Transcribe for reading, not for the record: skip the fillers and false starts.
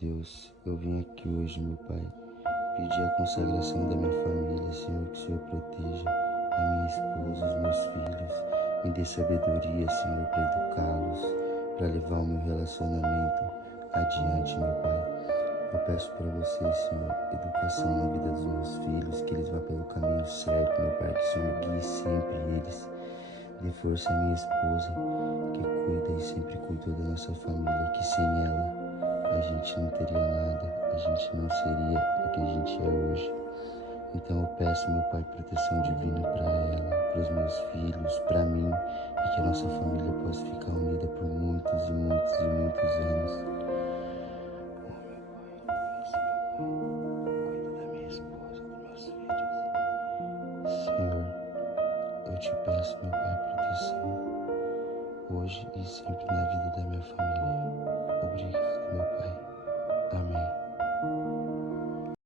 Deus, eu vim aqui hoje, meu Pai, pedir a consagração da minha família, Senhor, que o Senhor proteja a minha esposa, os meus filhos, me dê sabedoria, Senhor, para educá-los, para levar o meu relacionamento adiante, meu Pai. Eu peço para você, Senhor, educação na vida dos meus filhos, que eles vá pelo caminho certo, meu Pai, que o Senhor guie sempre eles. Dê força à minha esposa, que cuida e sempre cuidou da nossa família, que sem ela a gente não teria nada, a gente não seria o que a gente é hoje. Então eu peço, meu Pai, proteção divina para ela, para os meus filhos, para mim, e que a nossa família possa ficar unida por muitos e muitos e muitos anos.